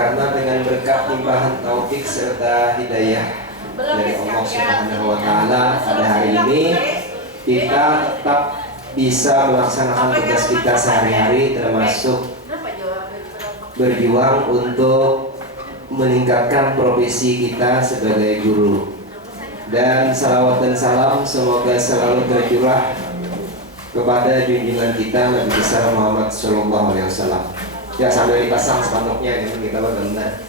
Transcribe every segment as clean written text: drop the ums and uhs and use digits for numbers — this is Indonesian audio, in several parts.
karena dengan berkat limpahan taufik serta hidayah dari Allah Subhanahu wa Ta'ala, pada hari ini kita tetap bisa melaksanakan tugas kita sehari-hari, termasuk berjuang untuk meningkatkan profesi kita sebagai guru. Dan salawat dan salam semoga selalu tercurah kepada junjungan kita Nabi besar Muhammad Sallallahu Alaihi Wasallam. Ya, sambil dipasang spanduknya ini kita benar.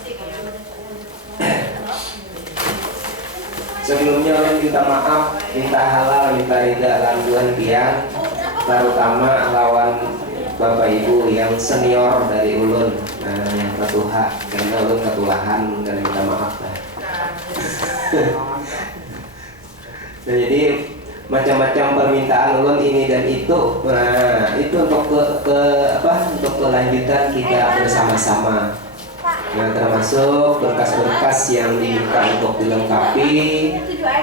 Sebelumnya orang minta maaf, minta halal, minta ridha lanjuan pian, terutama lawan Bapak Ibu yang senior dari ulun, yang ketuha, karena ulun ketulahan dan minta maaf lah. Nah, jadi macam-macam permintaan ulun ini dan itu. Nah, itu untuk untuk kelanjutan kita bersama-sama. Nah, termasuk berkas-berkas yang diminta untuk dilengkapi,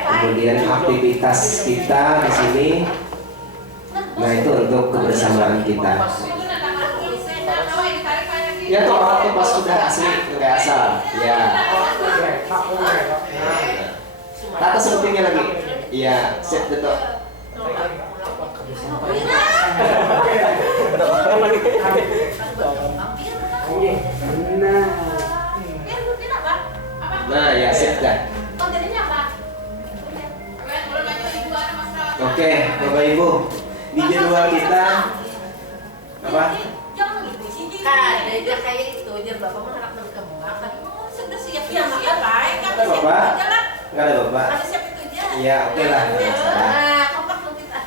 kemudian aktivitas kita di sini. Nah, itu untuk kebersamaan kita. Ya, toh waktu pas sudah asli nggak asal. Ya. Tata sebutinnya lagi. Iya, set betul. Nah, ya set dah. Oke, Bapak Ibu, di jadwal kita apa? Dia kayak itu, jadi bapak mengharap berkembang, tapi sudah siap-siap baik kan? Ada bapak? Nggak ada bapak. Ada siap itu aja. Iya, oke lah. Kompak tuh kita.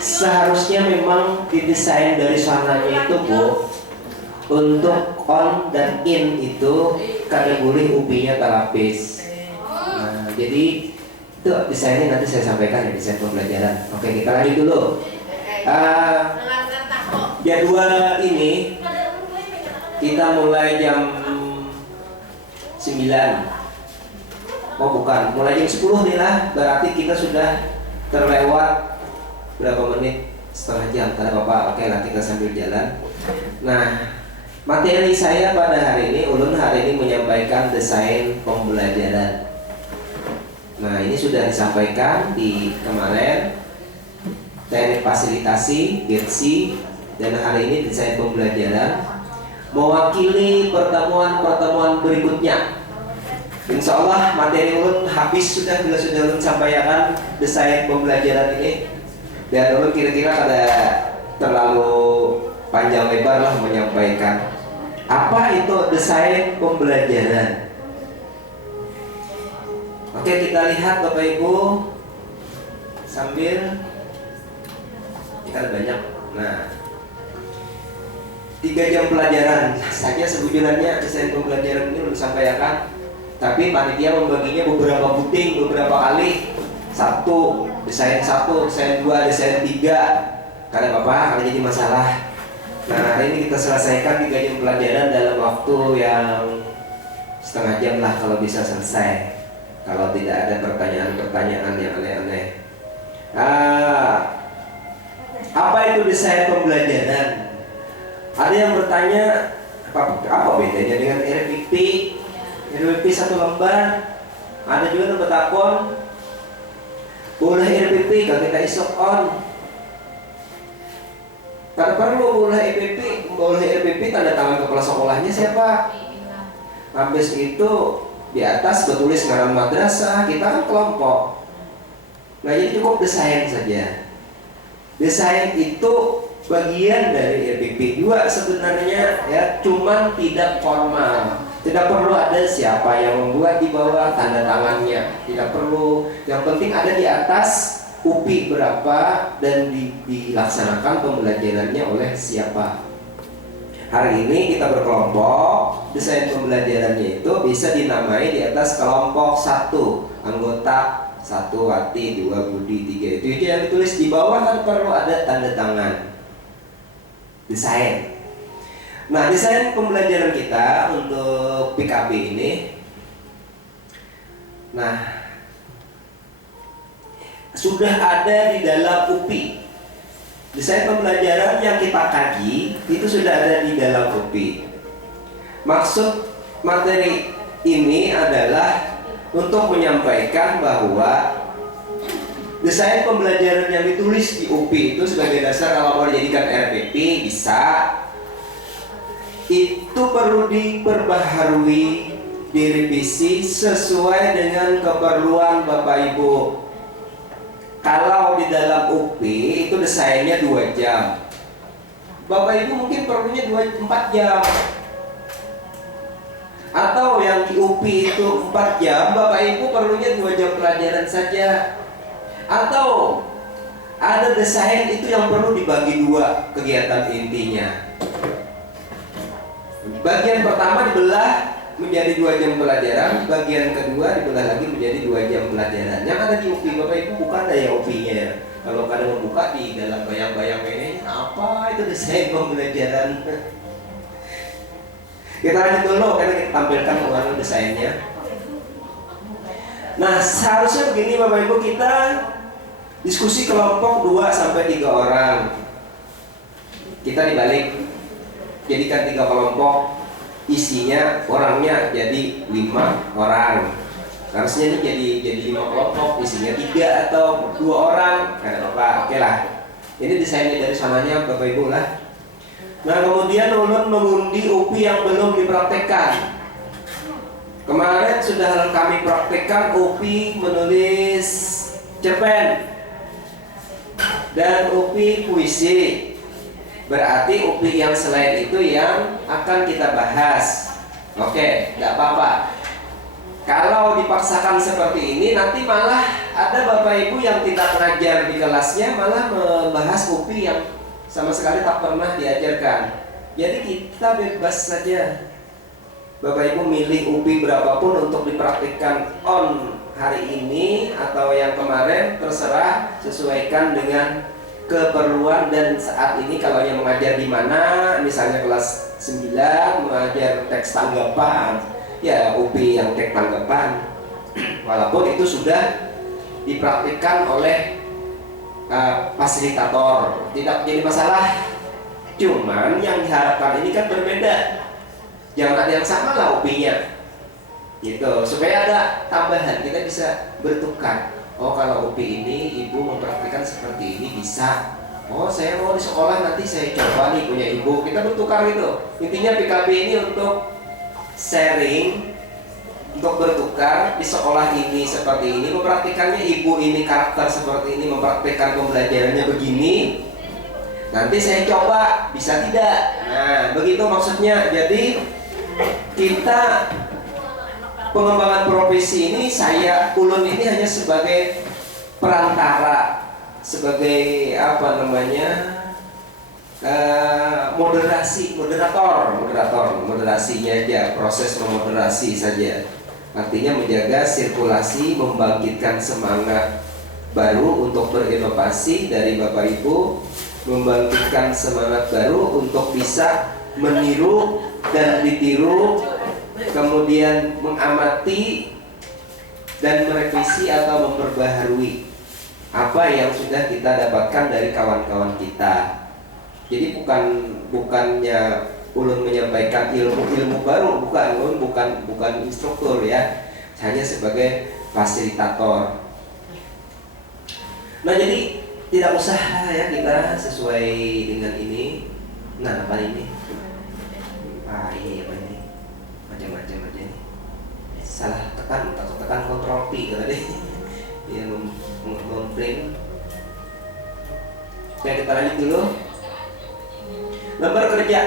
Seharusnya memang didesain dari sananya itu, Bu, untuk on dan in itu kategori UPI-nya terapis. Nah, jadi itu desainnya nanti saya sampaikan ya, desain pembelajaran. Oke, kita lanjut dulu. Jadwal ini kita mulai jam 9. Oh bukan, mulai jam 10 nih lah. Berarti kita sudah terlewat berapa menit? Setengah jam. Kata Bapak, oke lah kita sambil jalan. Nah, materi saya pada hari ini, ulun hari ini menyampaikan desain pembelajaran. Nah, ini sudah disampaikan di kemarin, teknik fasilitasi, GETSI, dan hari ini desain pembelajaran mewakili pertemuan-pertemuan berikutnya. Insya Allah materi ulun habis sudah bila sudah ulun sampaikan desain pembelajaran ini, dan ulun kira-kira ada terlalu panjang lebar lah menyampaikan apa itu desain pembelajaran. Oke, kita lihat Bapak Ibu sambil kita ada banyak. Nah, 3 jam pelajaran saja sebujulannya desain pembelajaran ini belum sampaikan. Tapi panitia membaginya beberapa puting, beberapa kali. Satu, desain 2, desain 3. Karena Bapak, kalau jadi masalah. Nah, hari ini kita selesaikan 3 jam pelajaran dalam waktu yang setengah jam lah kalau bisa selesai. Kalau tidak ada pertanyaan-pertanyaan yang aneh-aneh. Apa itu desain pembelajaran? Ada yang bertanya apa bedanya dengan RPP? RPP 1 lembar. Ada juga yang bertakon, boleh RPP kalau kita isok on. Karena perlu boleh RPP tanda tangan kepala sekolahnya siapa? Habis itu di atas bertulis ngaran madrasah, kita kan kelompok. Nah, jadi cukup desain saja. Desain itu bagian dari RPP juga sebenarnya ya, cuman tidak formal. Tidak perlu ada siapa yang membuat di bawah tanda tangannya, tidak perlu. Yang penting ada di atas UPI berapa dan dilaksanakan pembelajarannya oleh siapa. Hari ini kita berkelompok, desain pembelajarannya itu bisa dinamai di atas kelompok 1, anggota 1 Wati, 2 Budi, 3 itu yang ditulis di bawah kan perlu ada tanda tangan. Desain. Nah, desain pembelajaran kita untuk PKB ini, nah, sudah ada di dalam UPI. Desain pembelajaran yang kita kaji itu sudah ada di dalam UPI. Maksud materi ini adalah untuk menyampaikan bahwa desain pembelajaran yang ditulis di UPI itu sebagai dasar kalau mau dijadikan RPP bisa. Itu perlu diperbaharui, direvisi sesuai dengan keperluan Bapak Ibu. Kalau di dalam UPI itu desainnya 2 jam, Bapak Ibu mungkin perlunya 4 jam. Atau yang di UPI itu 4 jam, Bapak Ibu perlunya 2 jam pelajaran saja. Atau ada desain itu yang perlu dibagi 2 kegiatan intinya. Bagian pertama dibelah menjadi 2 jam pelajaran, bagian kedua dibelah lagi menjadi 2 jam pelajaran. Yang ada di UPI, Bapak Ibu bukan daya UPI-nya. Kalau kadang membuka di dalam bayang-bayang ini, apa itu desain pembelajaran? Kita lanjut dulu karena kita tampilkan mengenai desainnya. Nah, seharusnya begini Bapak Ibu, kita diskusi kelompok 2 sampai 3 orang. Kita dibalik, jadikan 3 kelompok, isinya orangnya jadi 5 orang. Harusnya ini jadi 5 kelompok, isinya 3 atau 2 orang. Ada apa? Oke lah. Ini desainnya dari sananya Bapak Ibu lah. Nah, kemudian ulun mengundi UPI yang belum dipraktekkan. Kemarin sudah kami praktekkan UPI menulis cerpen dan UPI puisi. Berarti UPI yang selain itu yang akan kita bahas. Oke, nggak apa-apa. Kalau dipaksakan seperti ini, nanti malah ada Bapak Ibu yang tidak mengajar di kelasnya malah membahas UPI yang sama sekali tak pernah diajarkan. Jadi kita bebas saja. Bapak Ibu milih UPI berapapun untuk dipraktikkan on hari ini atau yang kemarin, terserah, sesuaikan dengan keperluan dan saat ini. Kalau yang mengajar di mana, misalnya kelas 9 mengajar teks tanggapan, ya UPI yang teks tanggapan. Walaupun itu sudah dipraktikkan oleh fasilitator, tidak jadi masalah. Cuman yang diharapkan ini kan berbeda. Jangan ada yang sama lah UPI-nya, gitu. Supaya ada tambahan, kita bisa bertukar. Oh, kalau UPI ini ibu mempraktikkan seperti ini bisa. Oh, saya mau di sekolah nanti saya coba nih punya ibu. Kita bertukar gitu. Intinya PKB ini untuk sharing, untuk bertukar. Di sekolah ini seperti ini, mempraktikannya ibu ini karakter seperti ini, mempraktikkan pembelajarannya begini. Nanti saya coba, bisa tidak? Nah, begitu maksudnya. Jadi kita pengembangan profesi ini, ulun ini hanya sebagai perantara, sebagai apa namanya, moderasinya aja, proses memoderasi saja. Artinya menjaga sirkulasi, membangkitkan semangat baru untuk berinovasi dari Bapak Ibu, membangkitkan semangat baru untuk bisa meniru dan ditiru, kemudian mengamati dan merevisi atau memperbaharui apa yang sudah kita dapatkan dari kawan-kawan kita. Jadi bukannya ulun menyampaikan ilmu baru, bukan instruktur ya, hanya sebagai fasilitator. Nah, jadi tidak usah ya kita sesuai dengan ini. Nah, apa ini? Ini apa ini? Macam-macam aja nih. Salah tekan kontrol P tadi. Dia memprint. Oke, kita lanjut dulu. Lembar kerja.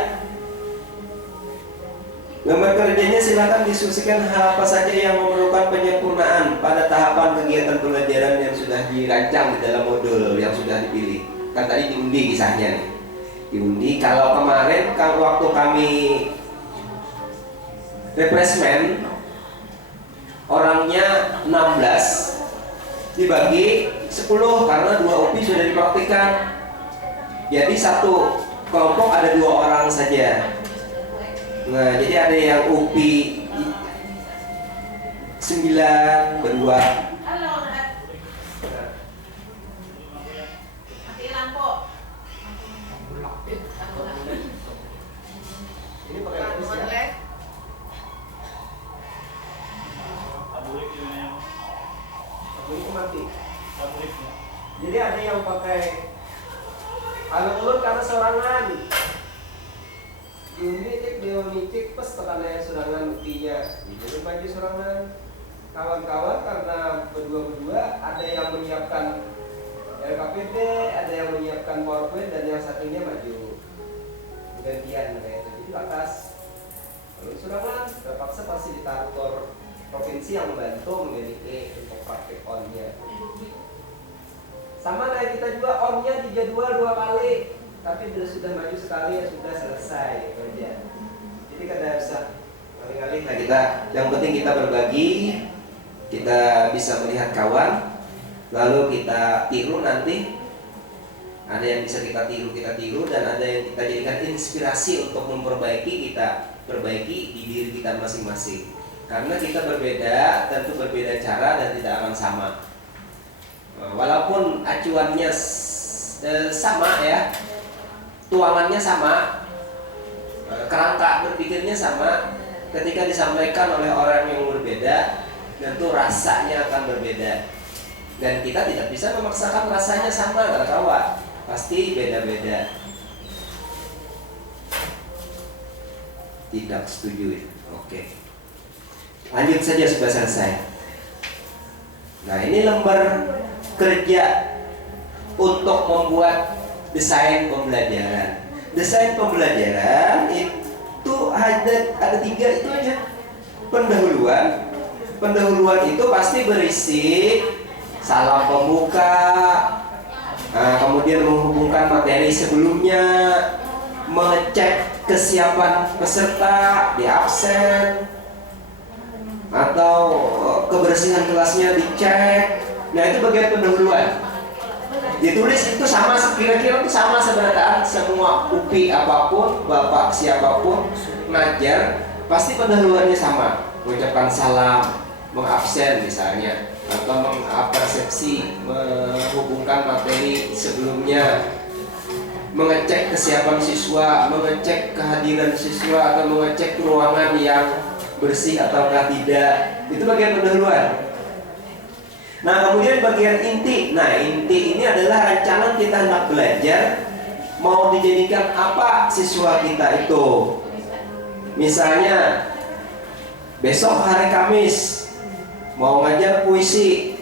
Lembar kerjanya silakan diskusikan hal apa saja yang memerlukan penyempurnaan pada tahapan kegiatan pelajaran yang sudah dirancang di dalam modul yang sudah dipilih. Kan tadi diundi kisahnya nih. Diundi. Kalau kemarin waktu kami refreshment, orangnya 16 dibagi 10 karena 2 UPI sudah dipraktikkan. Jadi satu kelompok ada 2 orang saja. Nah, jadi ada yang UPI 9 berdua. Mati lampu. Ini pakai apa sih? ada yang pakai alun-alun karena sorangan. Diundi cek pas tekan yang sorangan buktinya. Jadi maju sorangan. Kawan-kawan karena berdua ada yang menyiapkan LKPD, ada yang menyiapkan PowerPoint dan yang satunya maju. Gantian kayak itu. Jadi batas. Lalu sorangan terpaksa fasilitator provinsi yang membantu menjadi untuk praktek on-nya. Sama kayak kita juga on-nya dijadwal 2 kali, tapi sudah maju sekali ya sudah selesai kerja. Jadi kada usah kali-kali kita, yang penting kita berbagi, kita bisa melihat kawan, lalu kita tiru nanti. Ada yang bisa kita tiru dan ada yang kita jadikan inspirasi untuk memperbaiki, kita perbaiki di diri kita masing-masing. Karena kita berbeda, tentu berbeda cara dan tidak akan sama. Walaupun acuannya sama ya, tuangannya sama, kerangka berpikirnya sama, ketika disampaikan oleh orang yang berbeda, tentu rasanya akan berbeda. Dan kita tidak bisa memaksakan rasanya sama, kawan. Pasti beda-beda. Tidak setuju ya? Oke. Lanjut saja, sudah selesai. Nah, ini lembar kerja untuk membuat desain pembelajaran. Desain pembelajaran itu ada 3 itu aja. Pendahuluan itu pasti berisi salam pembuka, kemudian menghubungkan materi sebelumnya, mengecek kesiapan peserta di absen, atau kebersihan kelasnya dicek. Nah, itu bagian pendahuluan. Ditulis itu sama, kira-kira itu sama sebenarnya. Semua UPI apapun, bapak siapapun ngajar, pasti pendahuluannya sama. Mengucapkan salam, mengabsen misalnya, atau mengapersepsi, menghubungkan materi sebelumnya, mengecek kesiapan siswa, mengecek kehadiran siswa, atau mengecek ruangan yang bersih ataukah tidak. Itu bagian pendahuluan. Nah, kemudian bagian inti. Nah, inti ini adalah rancangan kita hendak belajar, mau dijadikan apa siswa kita itu. Misalnya besok hari Kamis mau ngajar puisi.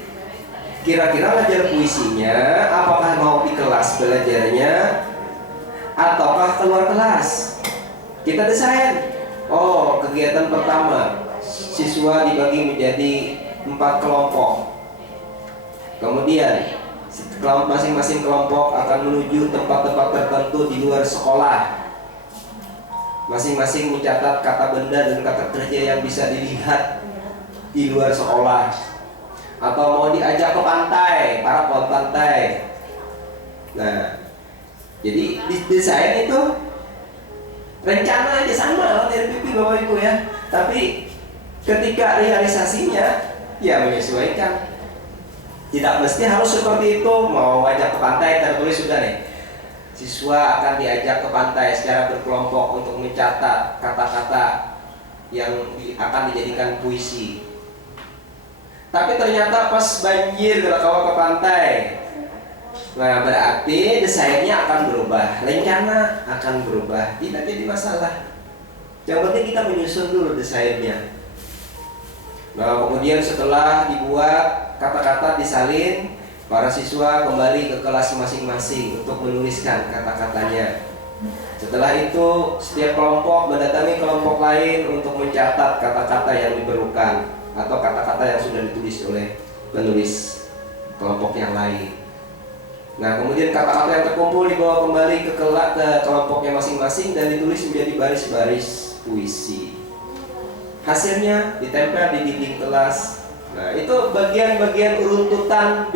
Kira-kira ngajar puisinya apakah mau di kelas belajarnya ataukah keluar kelas? Kita desain. Oh, kegiatan pertama siswa dibagi menjadi 4 kelompok. Kemudian masing-masing kelompok akan menuju tempat-tempat tertentu di luar sekolah. Masing-masing mencatat kata benda dan kata kerja yang bisa dilihat di luar sekolah. Atau mau diajak ke pantai, para pohon pantai. Nah, jadi desain itu rencana aja sama RPP Bapak Ibu ya. Tapi ketika realisasinya ya menyesuaikan. Tidak mesti harus seperti itu. Mau ajak ke pantai, tertulis sudah nih, siswa akan diajak ke pantai secara berkelompok untuk mencatat kata-kata yang akan dijadikan puisi. Tapi ternyata pas banjir kalau ke pantai, nah berarti desainnya akan berubah, rencana akan berubah. Tidak jadi masalah. Yang penting kita menyusun dulu desainnya. Nah, kemudian setelah dibuat, kata-kata disalin, para siswa kembali ke kelas masing-masing untuk menuliskan kata-katanya. Setelah itu, setiap kelompok mendatangi kelompok lain untuk mencatat kata-kata yang diperlukan atau kata-kata yang sudah ditulis oleh penulis kelompok yang lain. Nah, kemudian kata-kata yang terkumpul dibawa kembali ke kelompoknya masing-masing dan ditulis menjadi baris-baris puisi. Hasilnya ditempel di dinding kelas. Nah, itu bagian-bagian runtutan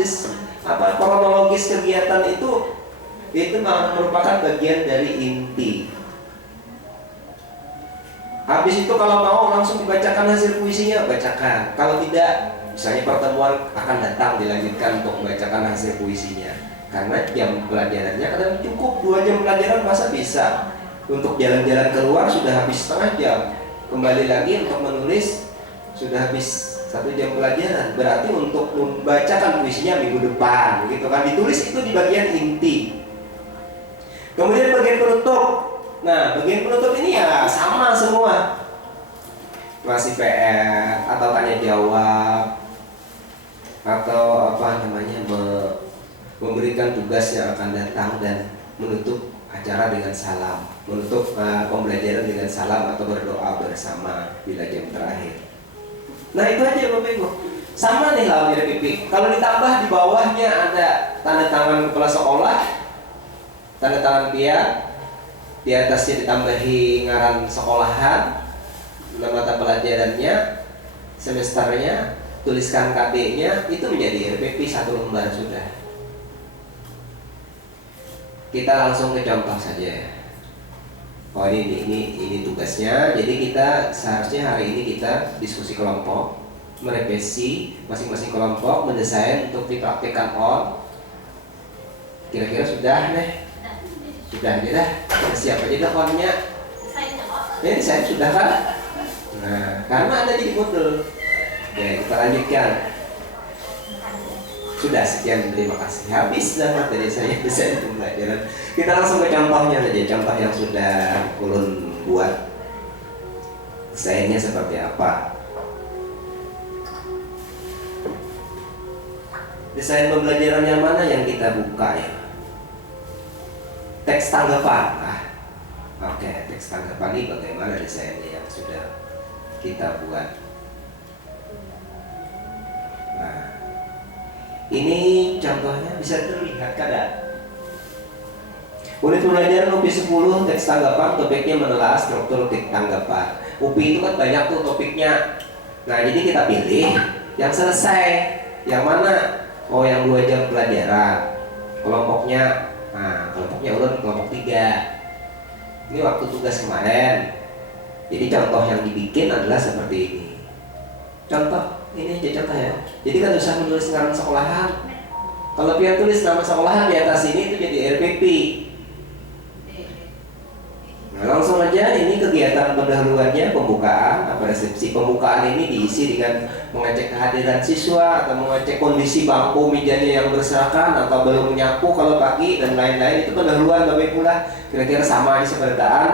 kronologis kegiatan itu merupakan bagian dari inti. Habis itu kalau mau langsung dibacakan hasil puisinya, bacakan. Kalau tidak, misalnya pertemuan akan datang dilanjutkan untuk membacakan hasil puisinya. Karena jam pelajarannya kadang cukup 2 jam pelajaran, masa bisa untuk jalan-jalan keluar sudah habis setengah jam. Kembali lagi untuk menulis sudah habis 1 jam pelajaran berarti untuk membacakan puisinya minggu depan, gitu kan? Ditulis itu di bagian inti. Kemudian bagian penutup. Nah, bagian penutup ini ya sama semua. Ngasih PR atau tanya jawab atau apa namanya memberikan tugas yang akan datang dan menutup acara dengan salam, menutup pembelajaran dengan salam atau berdoa bersama bila jam terakhir. Nah itu aja Bapak Ibu. Sama nih lawan RPP. Kalau ditambah di bawahnya ada tanda tangan kepala sekolah, tanda tangan pihak, di atasnya ditambahi ngaran sekolahan, nama mata pelajarannya, semesternya, tuliskan KD-nya, itu menjadi RPP 1 lembar sudah. Kita langsung ke contoh saja. Oh ini tugasnya. Jadi kita seharusnya hari ini kita diskusi kelompok, merevisi masing-masing kelompok, mendesain untuk dipraktikkan on. Kira-kira sudah nih? Sudah aja dah. Siap aja dah onnya. Ya desain sudah kan? Nah karena ada jadi model. Oke kita lanjutkan. Sudah sekian, terima kasih. Habis dah materi saya desain pembelajaran. Kita langsung ke contohnya saja, contoh yang sudah Ulun buat. Desainnya seperti apa? Desain pembelajaran yang mana yang kita buka ya? Teks tanggapan. Oke, teks tanggapan ini bagaimana desainnya yang sudah kita buat? Nah, ini contohnya bisa terlihat kada? Unit pembelajaran UPI 10 teks tanggapan, topiknya menelaah struktur teks tanggapan. UPI itu kan banyak tuh topiknya. Nah jadi kita pilih yang selesai. Yang mana? Oh yang 2 jam pelajaran. Kelompoknya, nah kelompoknya ulun kelompok 3. Ini waktu tugas kemarin. Jadi contoh yang dibikin adalah seperti ini. Contoh, ini aja contoh ya. Jadi kan usah menulis ngaran sekolahan. Kalau pian tulis nama sekolahan di atas ini itu jadi RPP. Nah, langsung aja ini kegiatan pendahuluannya pembukaan, resepsi. Pembukaan ini diisi dengan mengecek kehadiran siswa atau mengecek kondisi bangku mejanya yang berserakan atau belum menyapu kalau pagi dan lain-lain. Itu pendahuluan Bapak Ibu lah. Kira-kira sama aja seperdaan.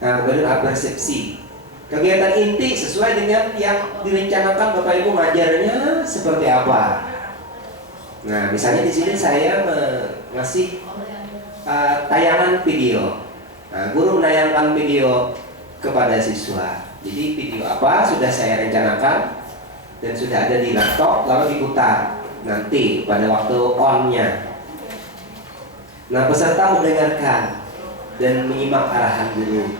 Nah, kemudian resepsi. Kegiatan inti sesuai dengan yang direncanakan Bapak Ibu ngajarnya seperti apa. Nah, misalnya di sini saya ngasih tayangan video. Nah, guru menayangkan video kepada siswa. Jadi video apa sudah saya rencanakan dan sudah ada di laptop, lalu diputar nanti pada waktu on-nya. Nah, peserta mendengarkan dan menyimak arahan guru.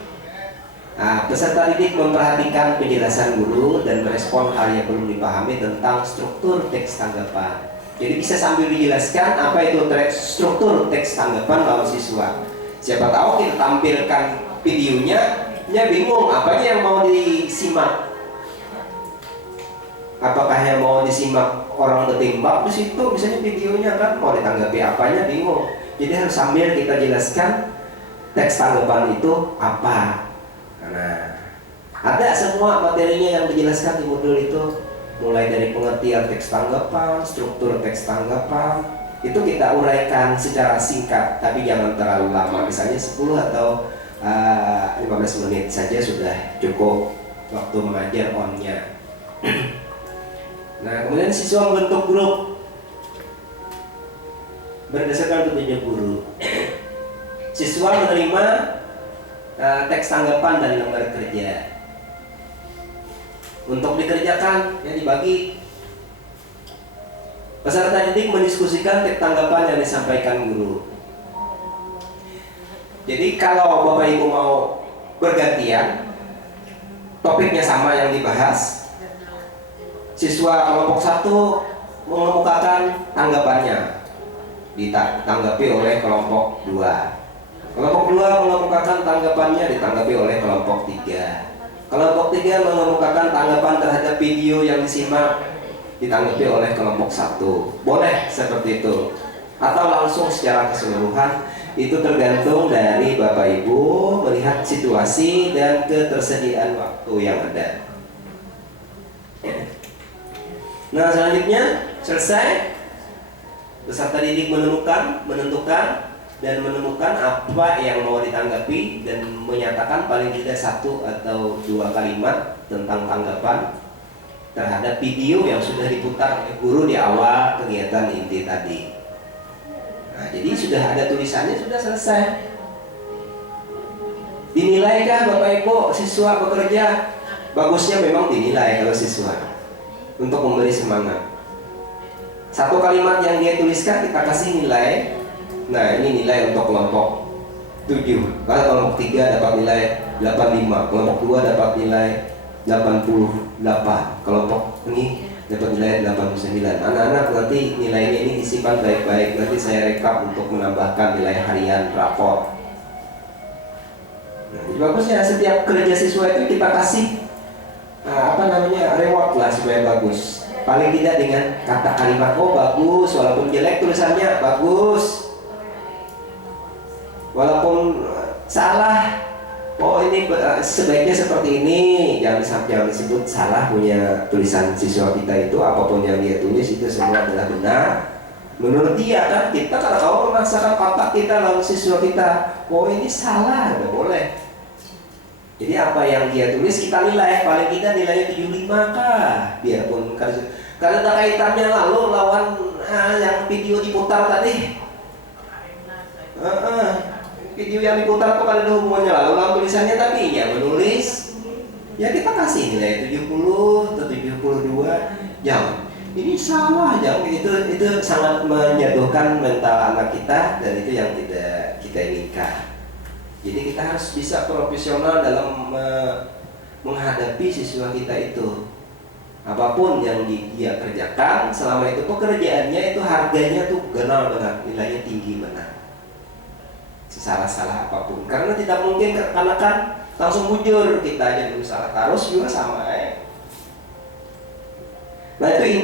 Nah, peserta didik memperhatikan penjelasan guru dan merespon hal yang belum dipahami tentang struktur teks tanggapan. Jadi bisa sambil dijelaskan apa itu struktur teks tanggapan lawan siswa. Siapa tahu kita tampilkan videonya, dia bingung apanya yang mau disimak. Apakah yang mau disimak orang ketimbang di situ, misalnya videonya kan mau ditanggapi apanya bingung. Jadi harus sambil kita jelaskan teks tanggapan itu apa. Nah, ada semua materinya yang dijelaskan di modul itu, mulai dari pengertian teks tanggapan, struktur teks tanggapan. Itu kita uraikan secara singkat, tapi jangan terlalu lama. Misalnya 10 atau 15 menit saja sudah cukup waktu mengajar on-nya. Nah, kemudian siswa membentuk grup berdasarkan petunjuk guru. Siswa menerima teks tanggapan dari lembar kerja. Untuk dikerjakan, ya dibagi. Peserta didik mendiskusikan teks tanggapan yang disampaikan guru. Jadi kalau Bapak Ibu mau bergantian, topiknya sama yang dibahas, siswa kelompok 1 mengemukakan tanggapannya, ditanggapi oleh kelompok 2. Kelompok 2 mengemukakan tanggapannya, ditanggapi oleh kelompok 3. Kelompok 3 mengemukakan tanggapan terhadap video yang disimak, ditanggapi oleh kelompok 1. Boleh seperti itu, atau langsung secara keseluruhan. Itu tergantung dari Bapak Ibu melihat situasi dan ketersediaan waktu yang ada. Nah selanjutnya selesai, peserta didik menentukan dan menemukan apa yang mau ditanggapi dan menyatakan paling tidak 1 atau 2 kalimat tentang tanggapan terhadap video yang sudah diputar oleh guru di awal kegiatan inti tadi. Nah, jadi sudah ada tulisannya, sudah selesai. Dinilaikah Bapak Ibu siswa bekerja? Bagusnya memang dinilai kalau siswa, untuk memberi semangat. 1 kalimat yang dia tuliskan kita kasih nilai. Nah ini nilai untuk kelompok 7. Kalau kelompok 3 dapat nilai 85, kelompok 2 dapat nilai 88, kelompok ini dapat nilai 89. Anak-anak nanti nilainya ini disimpan baik-baik. Nanti saya rekap untuk menambahkan nilai harian rapor. Nah, jadi bagusnya setiap kerja siswa itu kita kasih reward lah supaya bagus. Paling tidak dengan kata kalimat, oh bagus, walaupun jelek tulisannya bagus, walaupun salah, oh ini sebaiknya seperti ini. Jangan disebut salah punya tulisan siswa kita itu. Apapun yang dia tulis itu semua adalah benar menurut dia kan. Kita kalau memaksakan otak kita lalu siswa kita, oh ini salah, nggak boleh. Jadi apa yang dia tulis kita nilai, paling tidak nilainya 75 kah, biarpun karena ada kaitannya lalu lawan yang video diputar tadi. Video yang diputar kok ada hubungannya lalu tulisannya, tapi ya menulis ya kita kasih nilai 70 atau 72. Jangan ini salah, jangan itu sangat menjatuhkan mental anak kita, dan itu yang tidak kita inginkan. Jadi kita harus bisa profesional dalam menghadapi siswa kita itu. Apapun yang dia kerjakan, selama itu pekerjaannya itu harganya tuh benar-benar nilainya tinggi benar. Salah apapun, karena tidak mungkin karena kan langsung bujur, kita aja dulu salah terus juga sama ya. Nah itu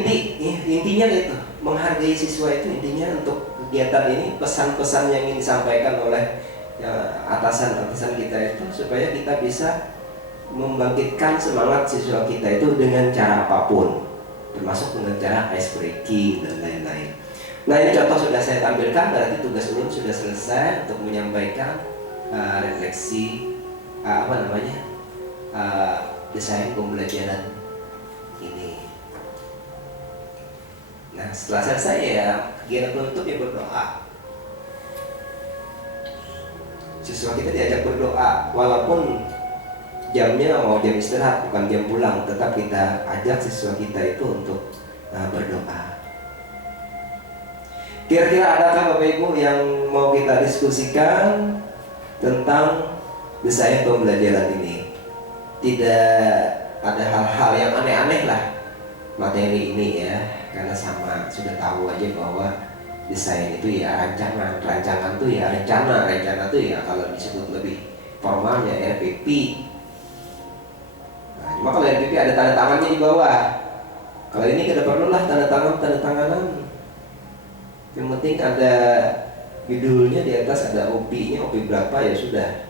intinya itu menghargai siswa itu intinya untuk kegiatan ini. Pesan-pesan yang ingin disampaikan oleh atasan kita itu supaya kita bisa membangkitkan semangat siswa kita itu dengan cara apapun, termasuk dengan cara ice breaking dan lain-lain. Nah ini contoh sudah saya tampilkan, berarti tugas ulun sudah selesai untuk menyampaikan refleksi desain pembelajaran ini. Nah setelah selesai ya kegiatan penutup ya berdoa. Siswa kita diajak berdoa, walaupun jamnya mau jam istirahat bukan jam pulang, tetap kita ajak siswa kita itu untuk berdoa. Kira-kira adakah Bapak Ibu yang mau kita diskusikan tentang desain pembelajaran ini? Tidak ada hal-hal yang aneh-aneh lah materi ini ya, karena sama sudah tahu aja bahwa desain itu ya rancangan tuh ya rencana tuh ya kalau disebut lebih formalnya RPP. Nah, cuma kalau RPP ada tanda tangannya di bawah. Kalau ini tidak perlulah tanda tanganan. Yang penting ada judulnya di atas, ada OP-nya, OP berapa ya sudah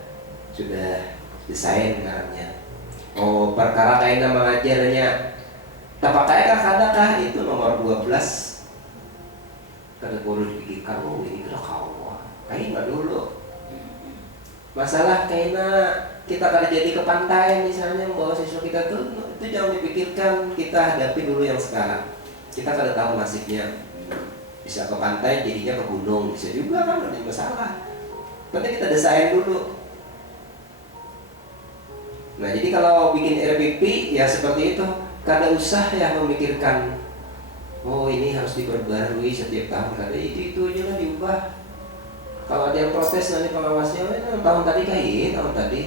desain caranya. Oh perkara kainan mengajarnya tapakainkah kadakah itu nomor 12. Kada guru dipikirkan, oh ini kira kawa kain dulu. Masalah kayaknya kita kada jadi ke pantai misalnya membawa siswa kita tuh, itu jangan dipikirkan, kita hadapi dulu yang sekarang. Kita kada tahu nasibnya, bisa ke pantai jadinya ke gunung, bisa juga kan, ada masalah. Penting kita desain dulu. Nah jadi kalau bikin RPP ya seperti itu, kada usah ya memikirkan oh ini harus diperbarui setiap tahun, kada itu aja lah diubah. Kalau ada yang protes nanti pengawasnya, tahun tadi tahun tadi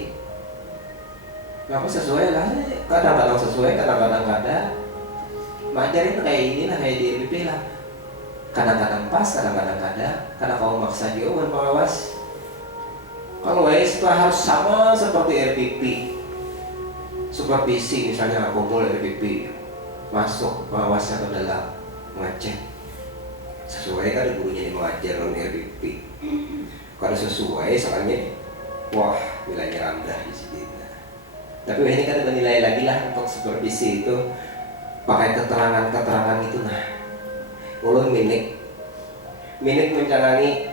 kenapa sesuai lah, kadang-kadang sesuai, kadang-kadang kada. Mengajar itu kayak ini lah, kayak di RPP lah, kadang-kadang pas, kadang-kadang kada. Karena kamu maksa juga bukan pengawas. Kalau itu harus sama seperti RPP. Supervisi misalnya kumpul RPP, masuk pengawasnya ke dalam ngecek sesuai kan gurunya yang mengajar oleh RPP. Kalau sesuai soalnya wah nilainya rendah di sini. Tapi ini kan ada nilai lagi lah untuk supervisi itu. pakai keterangan-keterangan itu. Nah, ulun minik menjalani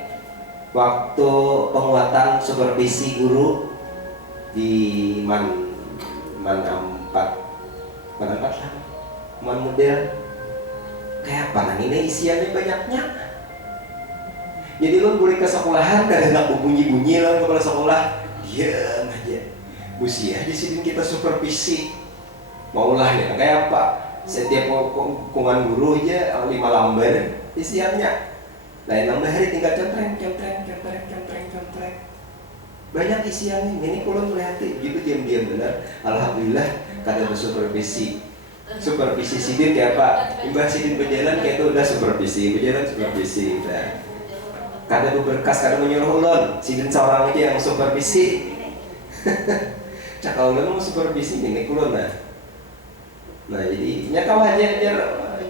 waktu penguatan supervisi guru di man model kayak apa nang ini isiannya banyaknya. Jadi lu boleh ke sekolahan dan enak bunyi lah kepala sekolah diam aja. Busia di sini kita supervisi maulah ya kayak apa, setiap kungan guru aja 5 lembar isiannya. Lain lembar hari tinggal contreng banyak isiannya. Ini kalau melihat gitu diam-diam benar. Alhamdulillah kada bersupervisi sidin kayak apa, imbah sidin berjalan kayak itu udah supervisi udah. Kada berberkas, kada menyuruh ulun, sidin seorang aja yang supervisi. Cakal ulun mau supervisi ini kulun nah. Nah jadi nyata aja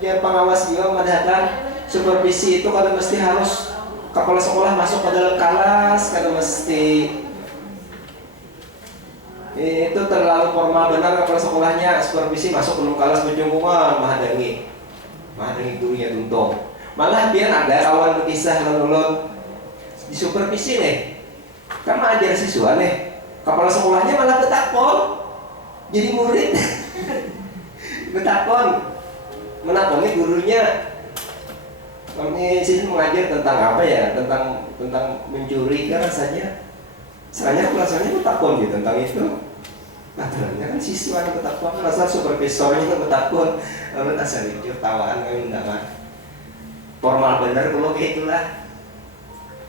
biar pengawas juga mengadakan supervisi itu kada mesti harus kepala sekolah masuk ke dalam kelas, kada mesti itu terlalu formal benar kepala sekolahnya. Supervisi masuk belum kelas berjongkongan mahadangi gurunya tuntung. Malah biar ada kawan berkisah ulun di supervisi nih kan ajar siswa nih, kepala sekolahnya malah betakon jadi murid. Betakon menakoni gurunya, kami sini mengajar tentang apa ya, tentang mencuri kan rasanya kelasnya betakon gitu tentang itu. Nah ternyata kan siswa yang betakon, masa supervisornya kan betakon. Lalu asal lucu tawaan kami undangan formal bener kalau kayak itulah.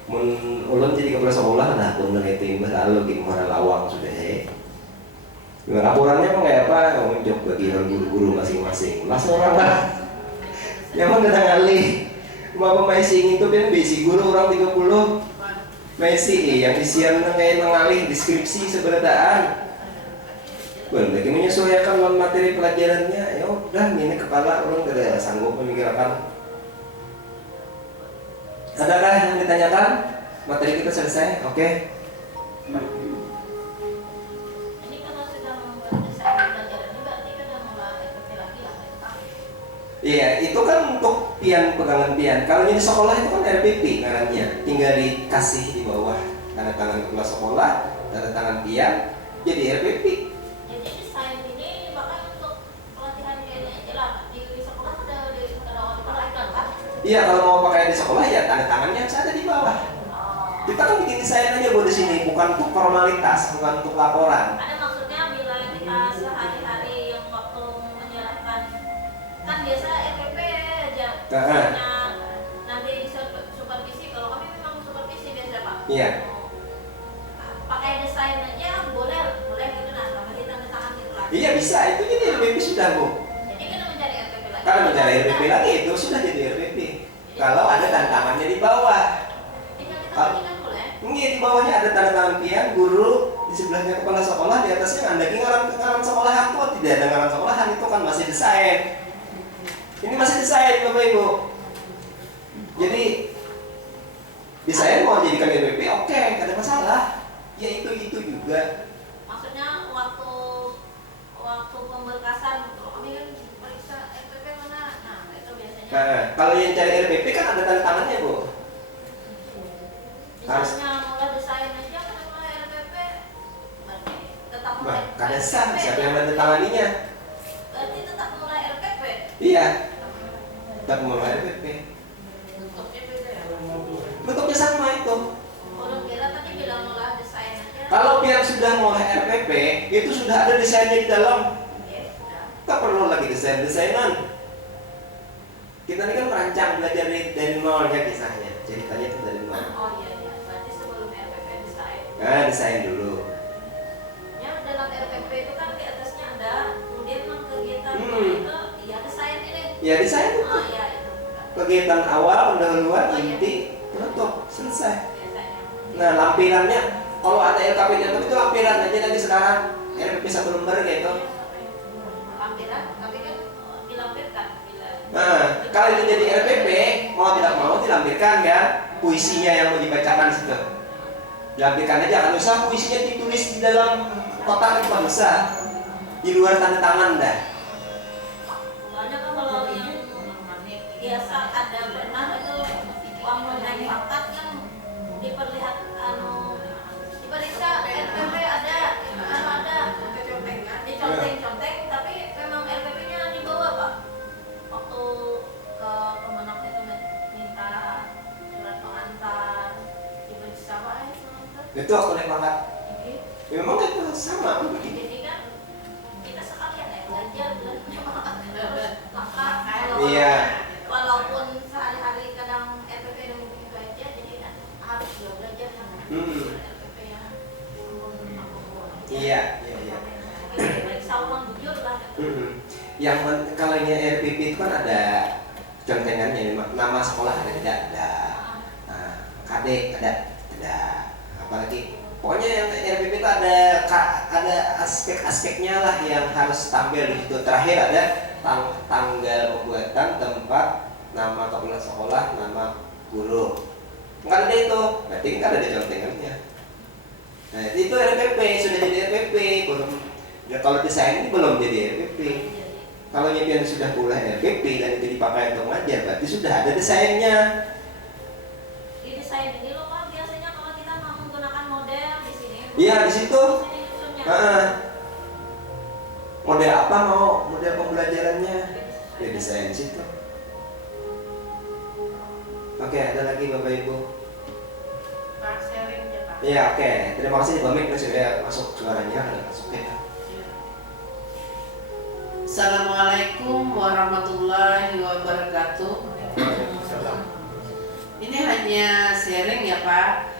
Ulun jadi kepala sekolah nah aku ngeliatin lalu gimana lawang sudah laporannya emang kayak apa, ngejok bagi guru-guru masing-masing lah seorang lah yang mana kali mau pemaising itu kan bisi guru orang 30 maisi yang isian kayak mengalih deskripsi sebenarnya. Lagi menyesuaikan materi pelajarannya, ya udah ini kepala orang tidak sanggup memikirkan. Adakah yang ditanyakan? Materi kita selesai, oke? Ini kalau sudah membuat desain pelajaran juga, berarti kan udah mulai FPP lagi lah. Iya, itu kan untuk pegangan pian. Kalau di sekolah itu kan RPP ngarannya, tinggal dikasih di bawah tanda tangan kepala sekolah, tanda tangan pian, jadi RPP. Jadi desain ini bahkan untuk pelatihan kayaknya aja lah di sekolah ada diperlakukan kan? Iya, kalau mau pakai di sekolah ya tanda tangannya harus ada di bawah. Kita kan bikin desain aja buat di sini, bukan untuk formalitas, bukan untuk laporan. Ada maksudnya bila kita sehari-hari yang waktu menyerahkan kan biasa FPP aja. Nanti supervisi, kalau kami memang supervisi biasa Pak. Iya. Pakai desain aja boleh gitu nah, kasih tanda tangan gitu lah. Iya bisa, itu jadi RPP sudah Bu. Jadi kita mencari RPP lagi. Kalau mencari RPP lagi itu sudah jadi RPP. Kalau ada tanda tangannya di bawah. Tinggal kita kan boleh. Ini di bawahnya ada tanda tangan pian, guru, di sebelahnya kepala sekolah, di atasnya ada ngaran sekolahan tuh, tidak ada ngaran sekolahan, itu kan masih desain. Ini masih desain Bapak Ibu. Jadi desain mau jadikan RPP, oke, nggak ada masalah. Ya itu juga. Maksudnya waktu pemberkasan kami kan periksa RPP mana, nah itu biasanya. Nah, kalau yang cari RPP kan ada tanda tangannya Bu. Misalnya mulai desain aja kan mulai RPP, berarti tetap mulai. Kada sah, siapa yang tanda tanganinya? Berarti tetap mulai RPP. Iya, tetap mulai RPP. Bentuknya beda ya. Bentuknya sama itu. Orang kira tadi bilang mulai desain aja. Kalau biar sudah mulai RPP, itu sudah ada desainnya di dalam. Ya sudah. Tak perlu lagi desainan. Kita ini kan merancang belajar dari nolnya kisahnya. Ceritanya itu dari nol. Oh iya. Berarti sebelum RPP desain. Nah, desain dulu. Ya dalam RPP itu kan di atasnya ada, kemudian kegiatan itu ya desain ini. Ya desain itu. Oh iya itu. Kegiatan awal, pendahuluan, inti, penutup, selesai. Biasanya. Nah, lampirannya kalau ada LKP itu lampiran aja nanti sekarang RPP 1 lembar gitu. Lampiran, tapi kan dilampirkan bila. Nah, kalau itu jadi RPP, mau tidak mau dilampirkan ya, puisinya yang mau dibacakan situ. Dilampirkan aja, kan usah puisinya ditulis di dalam kotak itu kan usah. Di luar tanda tangan dah. Soalnya biasa ada pernah itu uang naik pangkat kan diperlihat diperiksa RPP ada diconteng tapi memang RPP-nya dibawa Pak waktu ke Kemenak itu minta surat pengantar diperiksa Pak itu waktu naik pangkat. Memang itu sama begini. jadi kan kita sekalian belajar maka Iya. walaupun sehari-hari kadang RPP yang begitu aja jadi kan harus juga belajar RPP ya. Iya. Periksa ulang jujur lah. Yang kalau ini RPP itu kan ada contengannya, nama sekolah ada, nah, KD ada, apalagi pokoknya yang RPP itu ada aspek-aspeknya lah yang harus tampil di situ. Terakhir ada tanggal pembuatan, tempat, nama kepala sekolah, nama guru. Nggak ada itu, berarti kan ada contengannya. Nah itu RPP, sudah jadi RPP, belum. Ya, kalau desain ini belum jadi RPP. Kalau nyepian sudah boleh RPP dan itu dipakai untuk ngajar, berarti sudah ada desainnya. Di desain ini loh Pak, biasanya kalau kita mau menggunakan model di sini. Iya di situ. Di Model apa mau? Model pembelajarannya? Ya desain situ. Oke, ada lagi Bapak Ibu? Pak sharing ya Pak. Iya oke. Terima kasih Bapak Mik sudah masuk suaranya, ada masuk ya. Assalamualaikum warahmatullahi wabarakatuh. Ini hanya sharing ya Pak.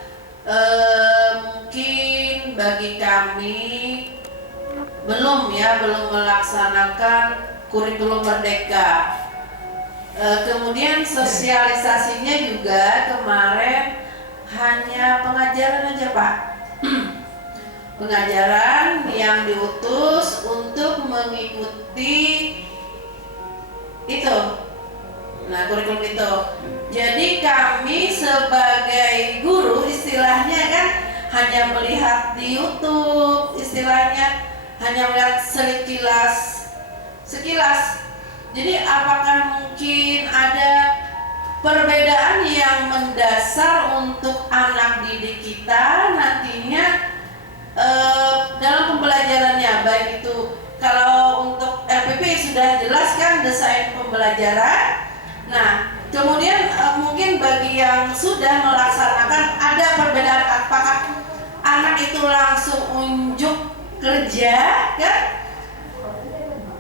Mungkin bagi kami belum melaksanakan kurikulum merdeka. Kemudian sosialisasinya juga kemarin hanya pengajaran aja Pak. Pengajaran yang diutus untuk mengikuti itu. Nah, kurikulum itu. Jadi kami sebagai guru istilahnya kan hanya melihat di YouTube, istilahnya hanya melihat sekilas. Jadi apakah mungkin ada perbedaan yang mendasar untuk anak didik kita nantinya dalam pembelajarannya, baik itu kalau untuk RPP sudah jelas kan desain pembelajaran. Nah, kemudian mungkin bagi yang sudah melaksanakan ada perbedaan, apakah anak itu langsung unjuk kerja kan?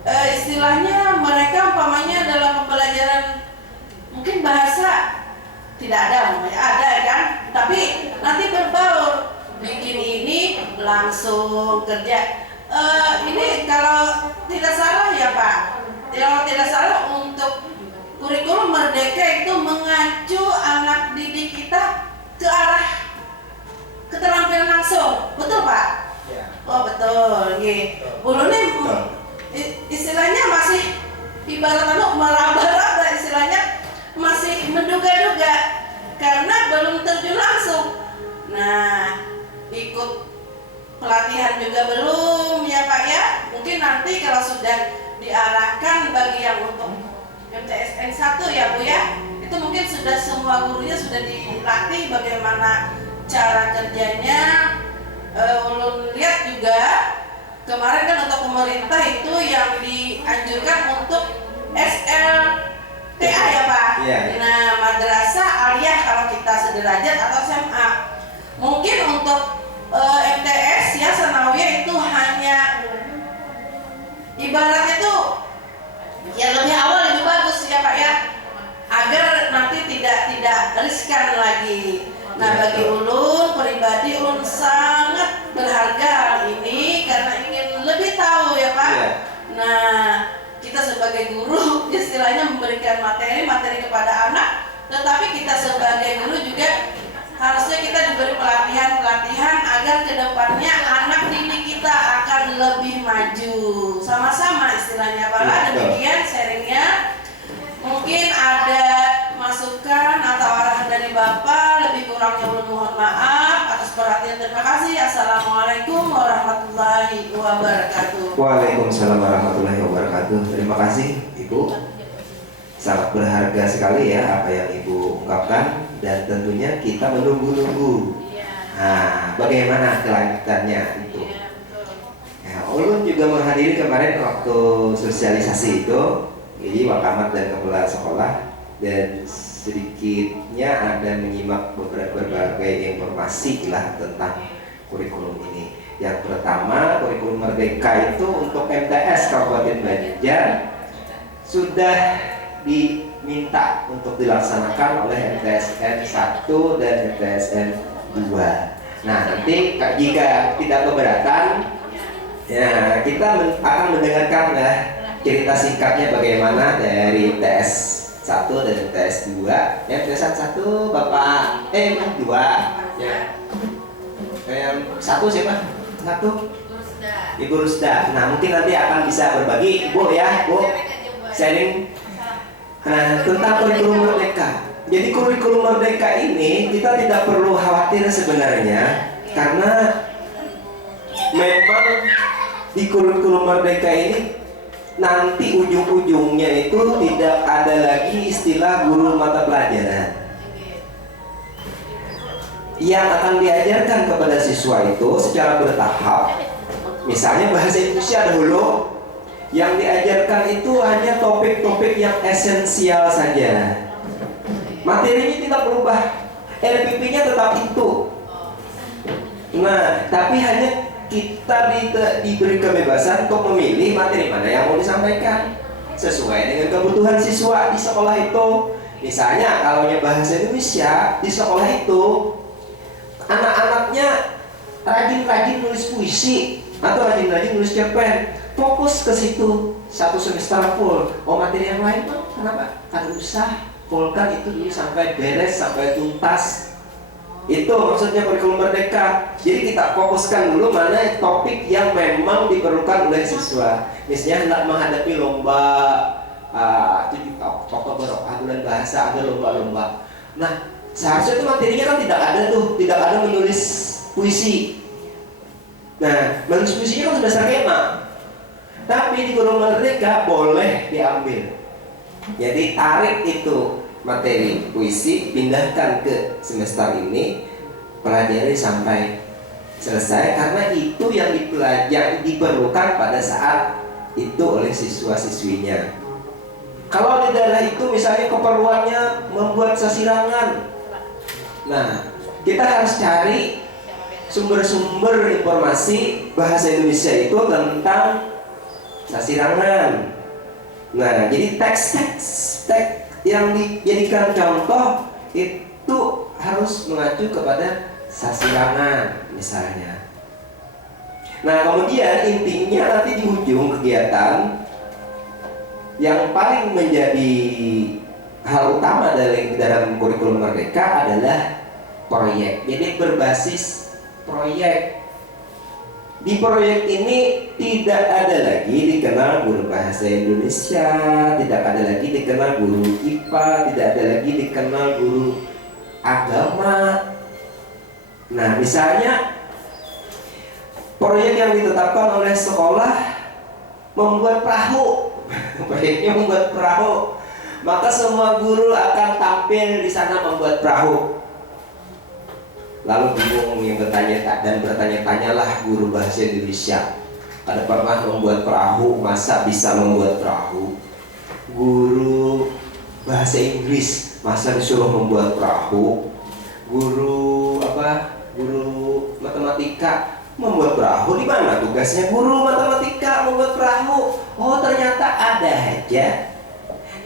Istilahnya mereka umpamanya dalam pembelajaran mungkin bahasa tidak ada kan, tapi nanti berbaur bikin ini langsung kerja. Ini kalau tidak salah ya Pak, kalau tidak salah untuk kurikulum merdeka itu mengacu anak didik kita ke arah keterampilan langsung, betul Pak? Ya. Oh betul, ulunnya istilahnya masih ibarat meraba-raba, istilahnya masih menduga-duga karena belum terjun langsung. Nah, ikut pelatihan juga belum ya Pak ya. Mungkin nanti kalau sudah diarahkan bagi yang untuk MTSN 1 ya Bu ya, itu mungkin sudah semua gurunya sudah dilatih bagaimana cara kerjanya. Ulun lihat juga kemarin kan untuk pemerintah itu yang dianjurkan untuk SLTA ya Pak. Yeah. Nah, madrasah aliyah kalau kita sederajat atau SMA. Mungkin untuk MTS ya sanawiyah itu hanya ibaratnya tuh ya lebih awal lebih bagus ya Pak ya, agar nanti tidak riskan lagi. Nah, bagi ulun pribadi, ulun sangat berharga hal ini karena ingin lebih tahu ya Pak. Yeah. Nah, kita sebagai guru istilahnya memberikan materi kepada anak, tetapi kita sebagai guru juga harusnya kita diberi pelatihan agar kedepannya anak didik kita akan lebih maju sama-sama istilahnya. Pak, demikian sharingnya. Mungkin ada masukan atau arahan dari Bapak, lebih kurangnya ulun mohon maaf atas perhatian. Terima kasih. Assalamualaikum warahmatullahi wabarakatuh. Waalaikumsalam warahmatullahi wabarakatuh. Terima kasih Ibu. sangat berharga sekali ya apa yang Ibu ungkapkan, dan tentunya kita menunggu-nunggu. Nah, bagaimana kelanjutannya itu? Ya, Ulun juga menghadiri kemarin waktu sosialisasi itu, jadi Wakamat dan kepala sekolah, dan sedikitnya ada menyimak berbagai informasi lah tentang kurikulum ini. Yang pertama, kurikulum Merdeka itu untuk MTS Kabupaten Banjar sudah diminta untuk dilaksanakan oleh MTSN 1 dan MTSN 2. Nah, nanti jika tidak keberatan, ya kita akan mendengarkan ya cerita singkatnya bagaimana dari MTS 1 dan MTS 2. MTS 1 Bapak yang 2 ya. Yang 1 siapa? 1 Ibu Rusda. Nah, mungkin nanti akan bisa berbagi Bu ya, Bu sharing tentang kurikulum Merdeka. Jadi kurikulum Merdeka ini kita tidak perlu khawatir sebenarnya, karena memang di kurikulum Merdeka ini nanti ujung-ujungnya itu tidak ada lagi istilah guru mata pelajaran. Yang akan diajarkan kepada siswa itu secara bertahap. Misalnya bahasa Indonesia dahulu, yang diajarkan itu hanya topik-topik yang esensial saja. Materinya tidak berubah, LPP-nya tetap itu. Nah, tapi hanya kita diberi kebebasan untuk memilih materi mana yang mau disampaikan sesuai dengan kebutuhan siswa di sekolah itu. Misalnya kalau bahasa Indonesia di sekolah itu anak-anaknya rajin-rajin nulis puisi atau rajin-rajin nulis cerpen, fokus ke situ satu semester full. Oh, materi yang lain tuh kenapa? Kada usah, fullkan itu dulu sampai beres, sampai tuntas. Itu maksudnya kurikulum Merdeka. Jadi kita fokuskan dulu mana topik yang memang diperlukan oleh siswa. Misalnya hendak menghadapi lomba 7 Oktober, bulan bahasa, ada lomba-lomba. Nah, seharusnya itu materinya kan tidak ada tuh, tidak ada menulis puisi. Nah, menulis puisinya kan sudah skema. Tapi di kurikulum Merdeka boleh diambil. Jadi tarik itu materi puisi, pindahkan ke semester ini, pelajari sampai selesai, karena itu yang diperlukan pada saat itu oleh siswa-siswinya. Kalau di daerah itu misalnya keperluannya membuat sasirangan, nah kita harus cari sumber-sumber informasi bahasa Indonesia itu tentang sasirangan. Nah, jadi teks yang dijadikan contoh itu harus mengacu kepada sasirangan misalnya. Nah, kemudian intinya nanti di ujung kegiatan yang paling menjadi hal utama dalam kurikulum Merdeka adalah proyek. Jadi berbasis proyek. Di proyek ini tidak ada lagi dikenal guru bahasa Indonesia, tidak ada lagi dikenal guru IPA, tidak ada lagi dikenal guru agama. Nah, misalnya proyek yang ditetapkan oleh sekolah membuat perahu, proyeknya membuat perahu, maka semua guru akan tampil di sana membuat perahu. Lalu bingung yang bertanya-tanyalah guru bahasa Indonesia, ada pernah membuat perahu, masa bisa membuat perahu? Guru bahasa Inggris masa disuruh membuat perahu? Guru matematika membuat perahu, di mana tugasnya guru matematika membuat perahu? Oh, ternyata ada aja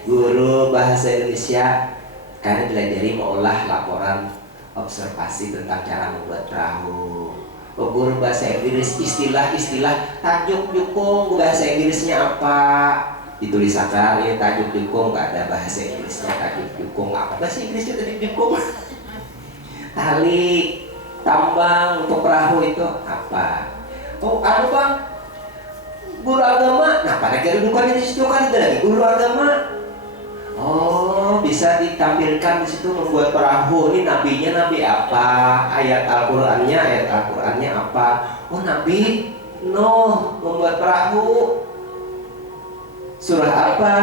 guru bahasa Indonesia karena diajari mengolah laporan observasi tentang cara membuat perahu. Oh, guru bahasa Inggris istilah-istilah tajuk jukung bahasa Inggrisnya apa? Ditulis akar ya tajuk jukung, nggak ada bahasa Inggrisnya tajuk jukung. Apa bahasa Inggrisnya tajuk jukung? Tali tambang untuk perahu itu apa? Oh, Bang, guru agama. Nah, pada kedudukannya di situ kan ada lagi guru agama. Oh, bisa ditampilkan di situ membuat perahu. Ini nabinya nabi apa? Ayat Al-Qur'annya apa? Oh, Nabi Nuh membuat perahu. Surah apa?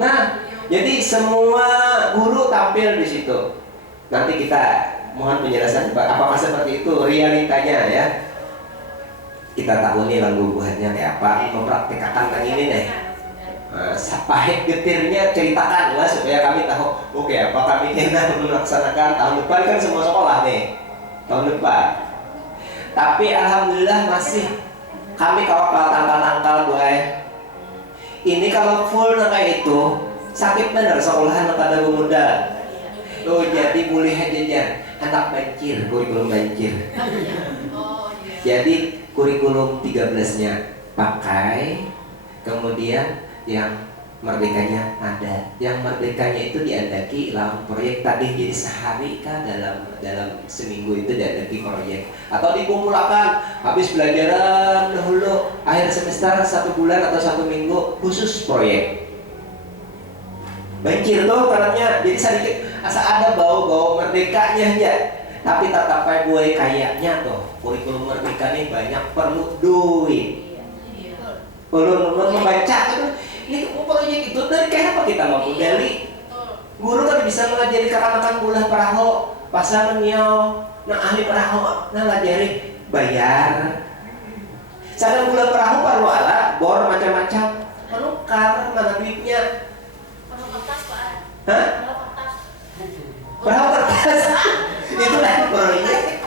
Nah, Jadi semua guru tampil di situ. Nanti kita mohon penjelasan apakah seperti itu realitanya ya. Kita tahu nih lagu buahnya kayak apa, mempraktikkan kan ini nih. Pahit getirnya ceritakan lah supaya kami tahu oke apa kami hendak melaksanakan tahun depan kan semua sekolah nih tahun depan. Tapi alhamdulillah masih kami kalau tangkal-tangkal gue ini kalau full kayak itu sakit bener sekolahan pada muda. Oh jadi boleh jajan anak banjir, kurikulum banjir. Jadi kurikulum 13-nya pakai, kemudian yang merdekanya ada, yang merdekanya itu diandaki dalam proyek tadi. Jadi sehari kah dalam seminggu itu diandaki proyek atau dikumpulkan habis pelajaran dahulu akhir semester 1 bulan atau 1 minggu khusus proyek. Banjir tuh karena jadi sedikit asa ada bau merdekanya aja, tapi tetap kayak gue kayaknya tuh kurikulum merdeka nih banyak perlu duit. Perlu membaca kan ini proyek itu dari kayak apa kita mampu dari guru kan bisa mengajari kakak-kakak bulah perahu pasangan niau nah ahli perahu nah ngajari bayar sedangkan bulah perahu perlu alat bor macam-macam menukar mana duitnya hah? Perahu kertas itulah proyek.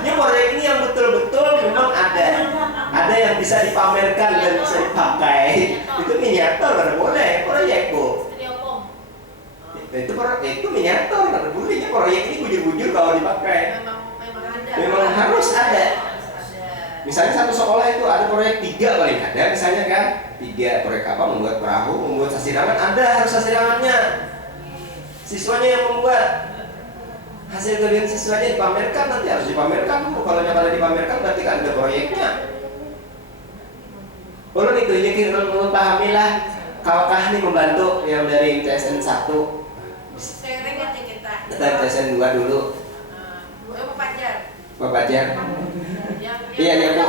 Ini proyek ini yang betul-betul memang ada yang bisa dipamerkan dan bisa dipakai. Itu miniatur kan boleh proyek bu. Itu miniatur kan boleh. Proyek ini bujur-bujur kalau dipakai. Memang harus ada. Misalnya satu sekolah itu ada proyek 3 paling ada misalnya kan 3 proyek apa membuat perahu, membuat sasirangan ada harus sasirangannya. Siswanya yang membuat. Hasil kerjaan siswanya dipamerkan nanti harus dipamerkan. Kalau dipamerkan berarti kan ada proyeknya. Ulun itu jadi kita pahamilah kalkah nih membantu yang dari CSN 1 kita CSN 2 dulu Pak Pajar iya ya Bu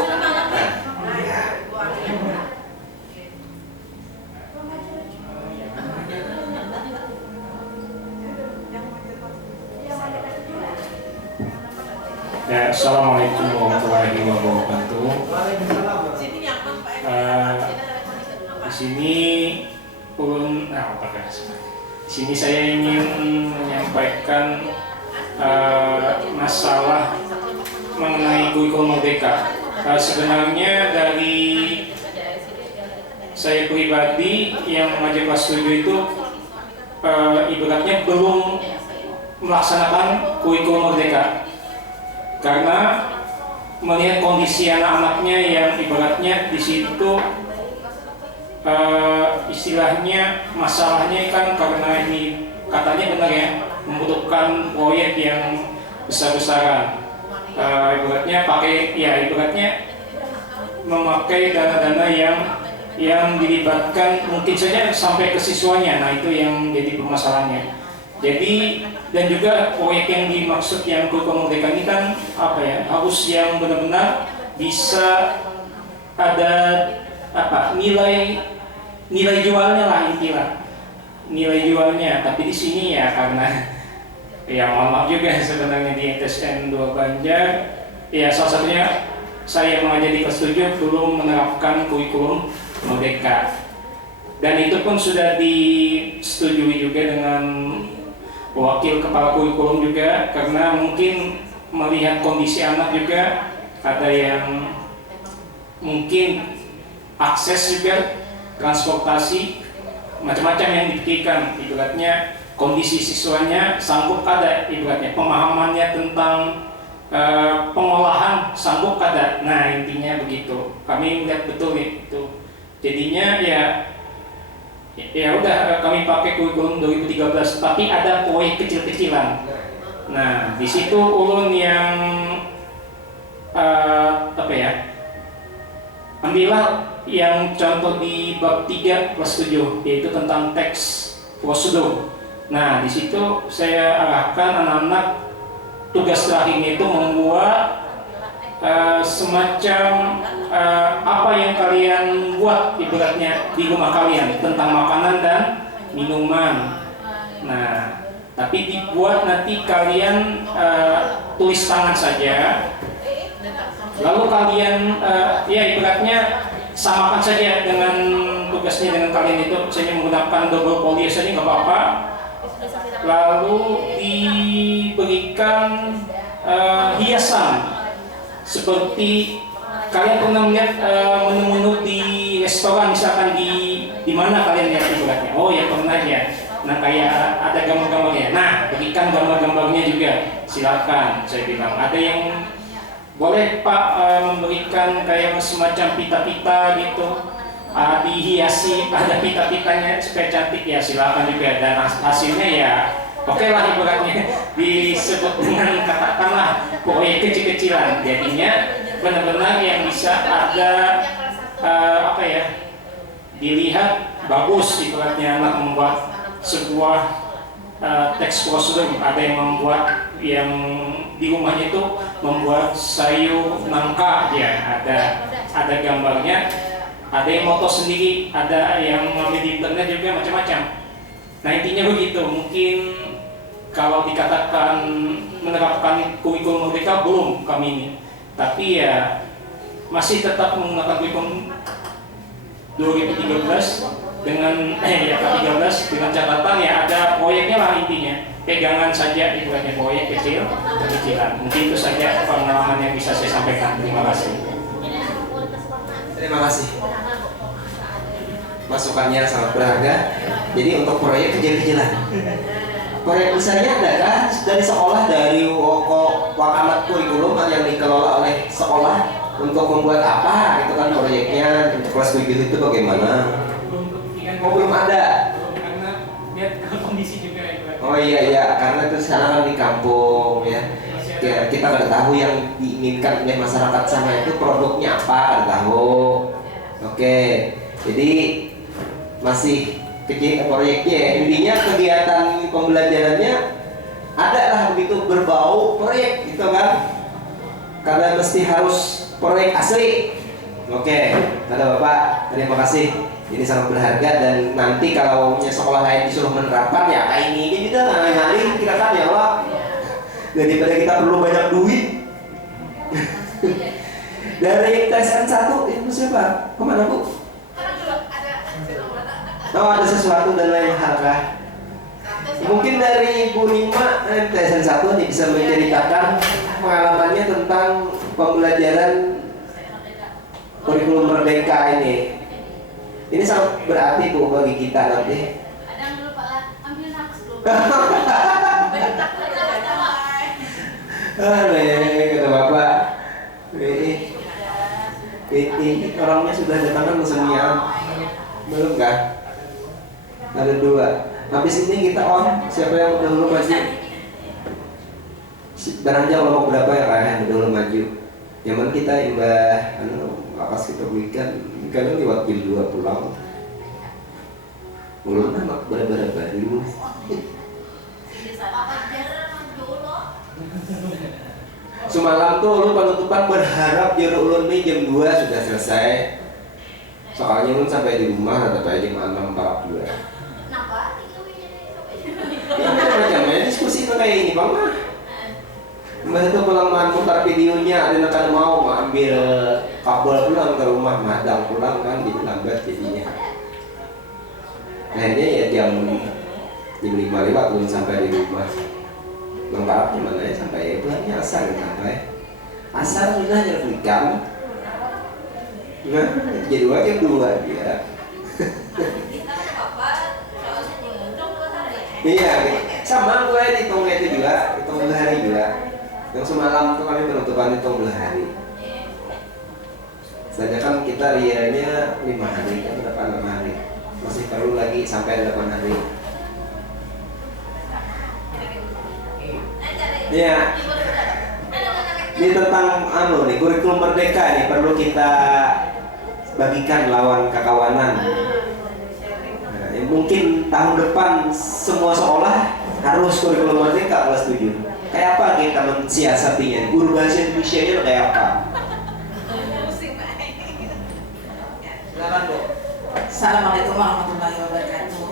ya, assalamualaikum warahmatullahi wabarakatuh. Di sini di sini saya ingin menyampaikan masalah mengenai kurikulum merdeka. Sebenarnya dari saya pribadi yang mengajar kelas 7 itu ibaratnya belum melaksanakan kurikulum merdeka. Karena melihat kondisi anak-anaknya yang ibaratnya di situ istilahnya masalahnya kan karena ini katanya benar ya membutuhkan proyek yang besar-besaran, ibaratnya memakai dana-dana yang dilibatkan mungkin saja sampai ke siswanya. Nah itu yang jadi permasalahannya. Jadi dan juga proyek yang dimaksud yang kurikulum merdeka ini kan harus yang benar-benar bisa ada nilai jualnya lah intinya nilai jualnya. Tapi di sini ya karena ya mohon maaf juga sebenarnya di TSN 2 Banjar ya salah satunya saya mengajar di kelas 7 belum menerapkan kurikulum merdeka dan itu pun sudah disetujui juga dengan wakil kepala kurikulum juga karena mungkin melihat kondisi anak juga ada yang mungkin akses juga transportasi macam-macam yang dipikirkan ibaratnya kondisi siswanya sanggup ada ibaratnya pemahamannya tentang pengolahan sanggup ada. Nah intinya begitu kami melihat betul itu jadinya ya udah kami pakai kurikulum 2013 tapi ada proyek kecil-kecilan. Nah di situ ulun yang ambillah yang contoh di bab 3 kelas 7 yaitu tentang teks prosedur. Nah di situ saya arahkan anak-anak tugas terakhirnya itu membuat semacam apa yang kalian buat ibaratnya di rumah kalian tentang makanan dan minuman. Nah, tapi dibuat nanti kalian tulis tangan saja, lalu kalian ya ibaratnya samakan saja dengan tugasnya dengan kalian itu, misalnya menggunakan double poly saja nggak apa-apa. Lalu diberikan hiasan seperti kalian pernah melihat menu-menu di restoran, misalkan di mana kalian lihat ibaratnya? Oh ya pernah ya. Nah kayak ada gambar-gambarnya. Nah berikan gambar-gambarnya juga, silakan. Saya bilang ada yang boleh Pak memberikan kayak semacam pita-pita gitu, dihiasi ada pita-pitanya supaya cantik ya, silakan juga. Dan hasilnya ya oke lah ibaratnya disebut dengan katakanlah proyek kecil-kecilan. Jadinya benar-benar yang bisa ada apa ya, dilihat bagus ibaratnya anak membuat sebuah teks prosedur. Ada yang membuat yang di rumahnya itu membuat sayur nangka ya, ada gambarnya, ada yang moto sendiri, ada yang ngambil di internet juga macam-macam. Nah intinya begitu. Mungkin kalau dikatakan menerapkan kurikulum merdeka belum kami ini, tapi ya masih tetap menggunakan kurikulum 2013 dengan ya K13 dengan catatan ya ada proyeknya lah intinya. Pegangan saja ibaratnya proyek kecilan. Mungkin itu saja pengalaman yang bisa saya sampaikan. Terima kasih. Terima kasih. Masukannya sangat berharga. Jadi untuk proyek kecil-kecilan, proyek besarnya adakah dari sekolah, dari wakamat kurikulum yang dikelola oleh sekolah untuk membuat apa? Itu kan proyeknya untuk kelas 7 itu bagaimana? Oh belum ada. Karena lihat kondisi juga ya. Oh iya, karena itu sekarang kan di kampung ya. Kita nggak tahu yang diinginkan oleh masyarakat sana itu produknya apa, nggak tahu. Oke, jadi masih kecil proyeknya. Intinya kegiatan pembelajarannya ada lah begitu berbau proyek gitu kan. Karena mesti harus proyek asli. Oke, kata Bapak, terima kasih. Ini sangat berharga dan nanti kalau sekolah lain disuruh menerapkan ya kayak ini kita ngalih kita kan ya Allah. Daripada kita perlu banyak duit. Dari TSN 1 itu siapa? Kemana Bu? Oh ada sesuatu dan lain hal kah? Mungkin dari Bu Nima TSN 1 nih bisa menceritakan pengalamannya tentang pembelajaran kurikulum merdeka ini. Ini sangat berarti Bu bagi kita nanti. Ada yang lupa lah, ambil nafas dulu. Kata Bapak, ini orangnya sudah datang kan kesenian, belum kah? Ada 2. Habis ini kita on, siapa yang dahulu maju? Barang jauh kelompok berapa ya kalian dahulu maju? Zaman kita imbah, lapas kita berikan. Kalau lewat jam 2 pulang, ulun anak bara-bara baru. Semalam tuh ulun penutupan berharap jero ulun nih jam 2 sudah selesai. Soalnya ulun sampai di rumah ada jam 6.42. Kenapa? Ya macam-macam diskusi itu kayak ini Bang mah. Mbak itu pulang mutar videonya, ada yang mau ambil kabel pulang ke rumah, madang pulang kan, jadi lambat jadinya. Akhirnya ya jam 5 lewat belum sampai di rumah. Lengkap gimana ya sampai pulangnya asar sampai asar sudah nyerpikan. Nah, jadi jam 2 dia. Iya, sama gue hitung itu juga, hitung hari juga. Yang semalam tuh kami penutupan hitung hari. Saja kan kita rianya 5 hari, kan berapa 6 hari. Masih perlu lagi sampai 8 hari. Iya. Ini tentang nih kurikulum merdeka nih perlu kita bagikan lawan kekawanan. Nah, mungkin tahun depan semua sekolah harus kurikulum merdeka kelas 7. Kayak apa kita mensiasatinya? Guru bahasa Indonesia-nya kayak apa? Silakan Bu. Assalamualaikum warahmatullahi wabarakatuh.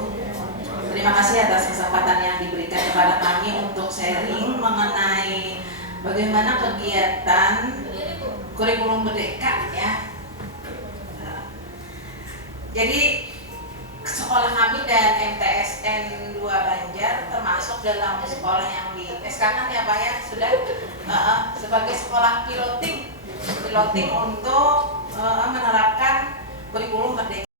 Terima kasih atas kesempatan yang diberikan kepada kami untuk sharing mengenai bagaimana kegiatan kurikulum merdeka ya. Jadi sekolah kami dan MTSN 2 Banjar termasuk dalam sekolah yang di SK kan ya Pak ya, sudah sebagai sekolah piloting untuk menerapkan kurikulum merdeka.